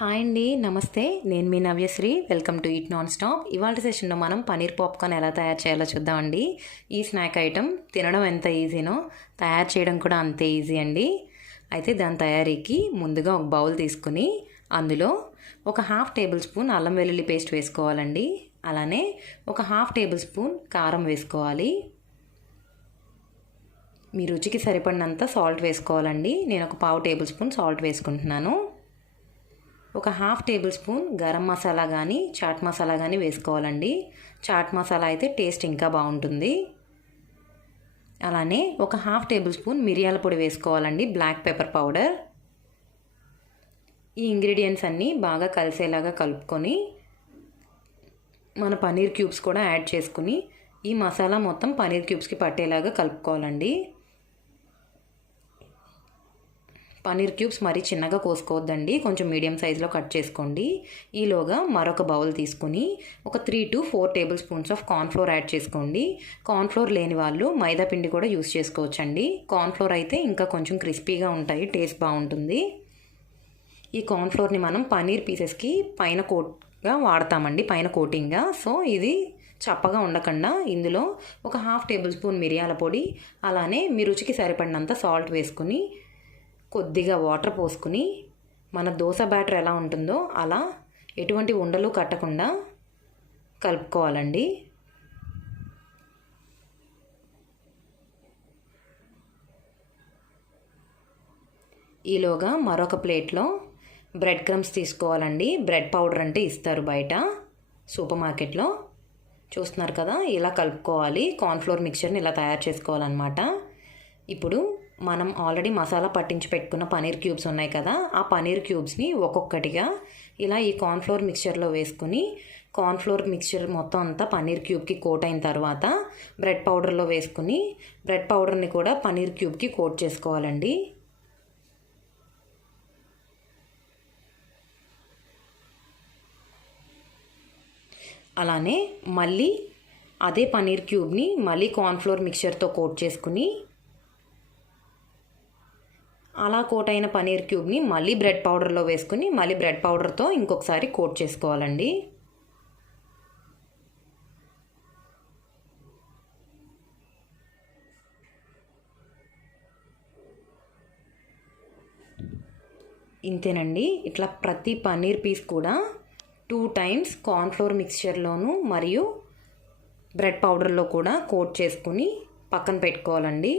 Hi అండి, నమస్తే. నేను మీ Navyasri. Welcome to Eat Non Stop. ఇవాళ సెషన్లో మనం పనీర్ పాప్కార్న్ ఎలా తయారు చేయాలో చూద్దామండి. ఈ స్నాక్ ఐటెం తినడం ఎంత ఈజీనో తయారు చేయడం కూడా అంతే ఈజీ అండి. అయితే దాని తయారీకి ముందుగా ఒక బౌల్ తీసుకుని అందులో ఒక హాఫ్ టేబుల్ స్పూన్ అల్లం వెల్లుల్లి పేస్ట్ వేసుకోవాలండి. అలానే ఒక హాఫ్ టేబుల్ స్పూన్ కారం వేసుకోవాలి. మీ రుచికి సరిపడినంత సాల్ట్ వేసుకోవాలండి. నేను ఒక పావు టేబుల్ స్పూన్ సాల్ట్ వేసుకుంటున్నాను. ఒక half table spoon garam masala కానీ చాట్ మసాలా కానీ వేసుకోవాలండి. చాట్ మసాలా అయితే టేస్ట్ ఇంకా బాగుంటుంది. అలానే ఒక హాఫ్ టేబుల్ స్పూన్ మిరియాల పొడి వేసుకోవాలండి, బ్లాక్ పెప్పర్ పౌడర్. ఈ ఇంగ్రీడియంట్స్ అన్నీ బాగా కలిసేలాగా కలుపుకొని మన పనీర్ క్యూబ్స్ కూడా యాడ్ చేసుకుని ఈ మసాలా మొత్తం పనీర్ క్యూబ్స్కి పట్టేలాగా కలుపుకోవాలండి. పనీర్ క్యూబ్స్ మరీ చిన్నగా కోసుకోవద్దండి, కొంచెం మీడియం సైజులో కట్ చేసుకోండి. ఈలోగా మరొక బౌల్ తీసుకుని ఒక 3 to 4 table spoons of cornflour add చేసుకోండి. కార్న్ఫ్లోర్ లేని వాళ్ళు మైదా పిండి కూడా యూస్ చేసుకోవచ్చండి. కార్న్ఫ్లోర్ అయితే ఇంకా కొంచెం క్రిస్పీగా ఉంటాయి, టేస్ట్ బాగుంటుంది. ఈ కార్న్ఫ్లోర్ని మనం పనీర్ పీసెస్కి పైన కోట్గా వాడతామండి, పైన కోటింగ్గా. సో ఇది చప్పగా ఉండకుండా ఇందులో ఒక హాఫ్ టేబుల్ స్పూన్ మిరియాల పొడి, అలానే మీ రుచికి సరిపడినంత సాల్ట్ వేసుకుని కొద్దిగా వాటర్ పోసుకుని మన దోశ బ్యాటర్ ఎలా ఉంటుందో అలా ఎటువంటి ఉండలు కట్టకుండా కలుపుకోవాలండి. ఈలోగా మరొక ప్లేట్లో బ్రెడ్ క్రమ్స్ తీసుకోవాలండి. బ్రెడ్ పౌడర్ అంటే ఇస్తారు బయట సూపర్ మార్కెట్లో, చూస్తున్నారు కదా. ఇలా కలుపుకోవాలి. కార్న్ఫ్లోర్ మిక్చర్ని ఇలా తయారు చేసుకోవాలన్నమాట. ఇప్పుడు మనం ఆల్రెడీ మసాలా పట్టించి పెట్టుకున్న పనీర్ క్యూబ్స్ ఉన్నాయి కదా, ఆ పనీర్ క్యూబ్స్ని ఒక్కొక్కటిగా ఇలా ఈ కార్న్ఫ్లోర్ మిక్చర్లో వేసుకుని కార్న్ఫ్లోర్ మిక్చర్ మొత్తం అంతా పనీర్ క్యూబ్కి కోట్ అయిన తర్వాత బ్రెడ్ పౌడర్లో వేసుకుని బ్రెడ్ పౌడర్ని కూడా పనీర్ క్యూబ్కి కోట్ చేసుకోవాలండి. అలానే మళ్ళీ అదే పనీర్ క్యూబ్ని మళ్ళీ కార్న్ఫ్లోర్ మిక్చర్తో కోట్ చేసుకుని అలా కోట్ అయిన పనీర్ క్యూబ్ని మళ్ళీ బ్రెడ్ పౌడర్లో వేసుకుని మళ్ళీ బ్రెడ్ పౌడర్తో ఇంకొకసారి కోట్ చేసుకోవాలండి. ఇంతేనండి. ఇట్లా ప్రతి పన్నీర్ పీస్ కూడా 2 times కార్న్ఫ్లోర్ మిక్స్చర్లోను మరియు బ్రెడ్ పౌడర్లో కూడా కోట్ చేసుకుని పక్కన పెట్టుకోవాలండి.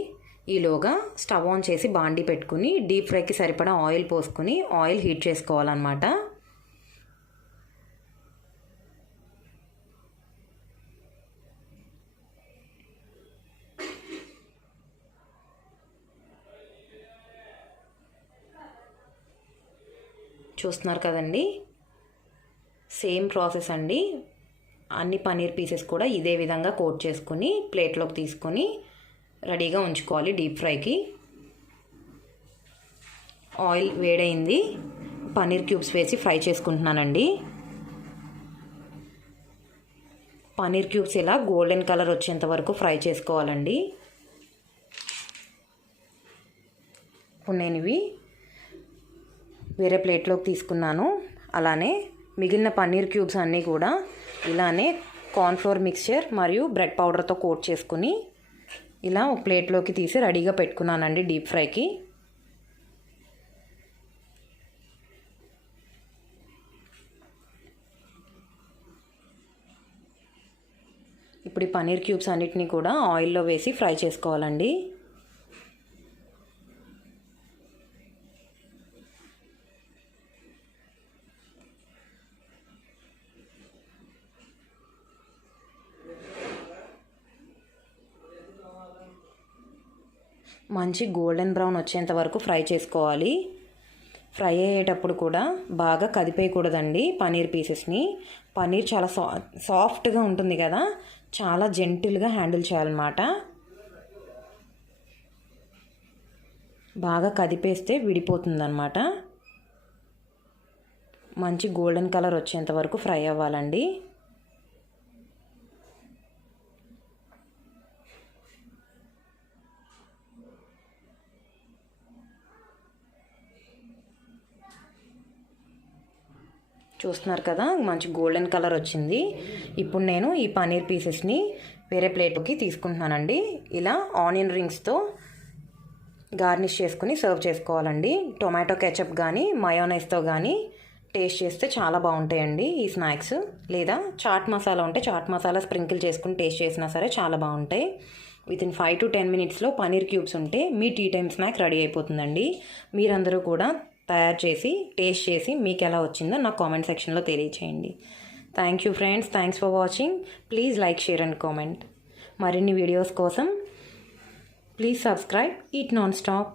ఈలోగా స్టవ్ ఆన్ చేసి బాండీ పెట్టుకుని డీప్ ఫ్రైకి సరిపడా ఆయిల్ పోసుకుని ఆయిల్ హీట్ చేసుకోవాలన్నమాట. చూస్తున్నారు కదండి, సేమ్ ప్రాసెస్ అండి. అన్ని పనీర్ పీసెస్ కూడా ఇదే విధంగా కోట్ చేసుకుని ప్లేట్లోకి తీసుకొని రెడీగా ఉంచుకోవాలి డీప్ ఫ్రైకి. ఆయిల్ వేడైంది, పనీర్ క్యూబ్స్ వేసి ఫ్రై చేసుకుంటున్నానండి. పనీర్ క్యూబ్స్ ఇలా గోల్డెన్ కలర్ వచ్చేంత వరకు ఫ్రై చేసుకోవాలండి. ఇప్పుడు నేను ఇవి వేరే ప్లేట్లోకి తీసుకున్నాను. అలానే మిగిలిన పన్నీర్ క్యూబ్స్ అన్నీ కూడా ఇలానే కార్న్ఫ్లోర్ మిక్స్చర్ మరియు బ్రెడ్ పౌడర్తో కోట్ చేసుకుని ఇలా ఒక ప్లేట్లోకి తీసి రెడీగా పెట్టుకున్నానండి డీప్ ఫ్రైకి. ఇప్పుడు ఈ పన్నీర్ క్యూబ్స్ అన్నిటినీ కూడా ఆయిల్లో వేసి ఫ్రై చేసుకోవాలండి. మంచి గోల్డెన్ బ్రౌన్ వచ్చేంత వరకు ఫ్రై చేసుకోవాలి. ఫ్రై అయ్యేటప్పుడు కూడా బాగా కదిపేయకూడదండి పనీర్ పీసెస్ని. పనీర్ చాలా సాఫ్ట్గా ఉంటుంది కదా, చాలా జెంటిల్గా హ్యాండిల్ చేయాలన్నమాట. బాగా కదిపేస్తే విడిపోతుందన్నమాట. మంచి గోల్డెన్ కలర్ వచ్చేంత వరకు ఫ్రై అవ్వాలండి. చూస్తున్నారు కదా, మంచి గోల్డెన్ కలర్ వచ్చింది. ఇప్పుడు నేను ఈ పన్నీర్ పీసెస్ని వేరే ప్లేట్లోకి తీసుకుంటున్నానండి. ఇలా ఆనియన్ రింగ్స్తో గార్నిష్ చేసుకుని సర్వ్ చేసుకోవాలండి. టొమాటో కెచప్ కానీ మయోనైస్తో కానీ టేస్ట్ చేస్తే చాలా బాగుంటాయండి ఈ స్నాక్స్. లేదా చాట్ మసాలా ఉంటే చాట్ మసాలా స్ప్రింకిల్ చేసుకుని టేస్ట్ చేసినా సరే చాలా బాగుంటాయి. వితిన్ 5 to 10 మినిట్స్లో పన్నీర్ క్యూబ్స్ ఉంటే మీ టీ టైమ్ స్నాక్ రెడీ అయిపోతుందండి. మీరందరూ కూడా తయారు చేసి టేస్ట్ చేసి మీకు ఎలా వచ్చిందో నాకు కామెంట్ సెక్షన్లో తెలియచేయండి. Thank you friends, thanks for watching. Please like, share and comment. మరిన్ని వీడియోస్ కోసం please subscribe eat Non stop.